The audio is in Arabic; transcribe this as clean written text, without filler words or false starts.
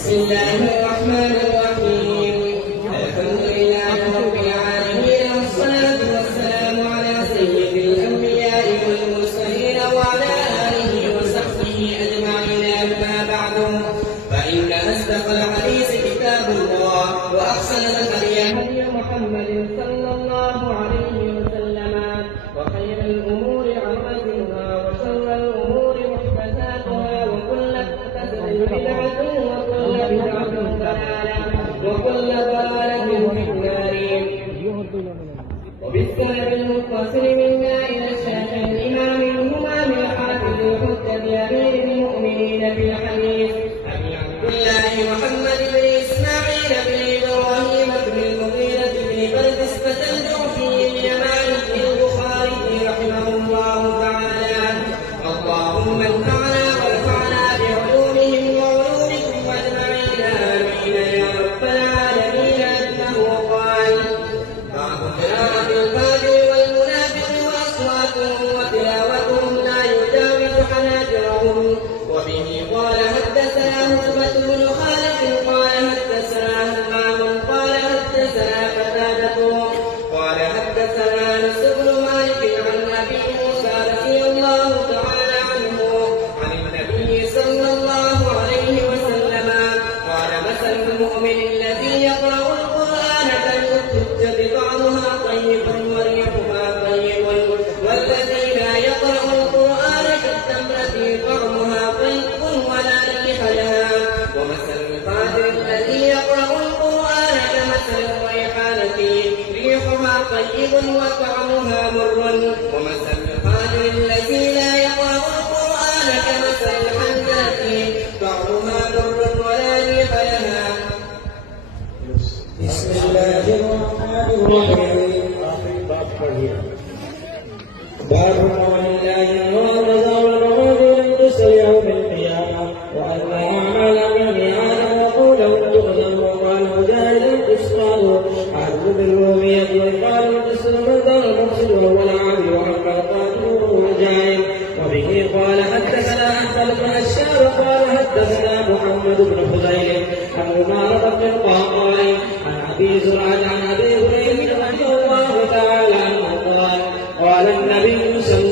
بسم الله الرحمن الرحيم. الحمد لله رب العالمين، والصلاة والسلام على سيد الأنبياء والمرسلين وعلى آله وصحبه أجمعين. أما بعد، فإن أصدق الحديث كتاب الله، وأحسن الهدي هدي محمد صلى الله عليه وسلم، وخير الأمور عظمتها، وشر الأمور محدثاتها، وكل محدثة بدعة، وكل بدعة ضلالة، وكل ضلالة في النار. وبالسند المتصل منا إلى الشيخ الإمام الهمام الحافظ الحجة أمير المؤمنين في الحديث أبي عبد الله محمد بن إسماعيل بن إبراهيم بن المغيرة بن بردسبة الجعفي اليماني البخاري رحمه الله تعالى. اللهم انفعنا وارفعنا بعلومهم وعلومكم أجمعين، آمين يا رب العالمين. أنه قال: بعض قراءة الفاجر والمنافق وأصواتهم وتلاوتهم لا يجاوز حناجرهم. وبه قال حدثنا هبة بن خالد قال حدثنا همام قال حدثنا قتادة قال حدثنا أنس بن مالك عن أبي موسى رضي الله تعالى عنه عن النبي صلى الله عليه وسلم قال: مثل المؤمن الذي يقرأ القرآن كالأخت بعضها طيب وريحها طيب، والذي لا يقرأ القرآن كالتمرة طعمها طيب ولا ريح لها. ومثل الفاجر الذي يقرأ القرآن كمثل الريحانة ريحها طيب وطعمها مر. ومثل الفاجر الذي لا يقرأ القرآن كمثل الحنجرة طعمها مر ولا ريح لها. بسم الله الرحمن الرحيم. باب قول الله والرضا والرغب لن تسل يوم القيامة، وأن لا أعمال من آدم وقوله تؤذن. وقال مجاهد تسقط عبد بالرومية، وقال تسلم الدار المفسد وهو العابد، وأما القاتل وهو الجاهل. وبه قال حدثنا أحمد بن الشاب قال حدثنا محمد بن فضيل عن عمارة بن القعقاع عن أبي زرعة عن أبي هريرة رضي الله تعالى عنه قال: قال النبي صلى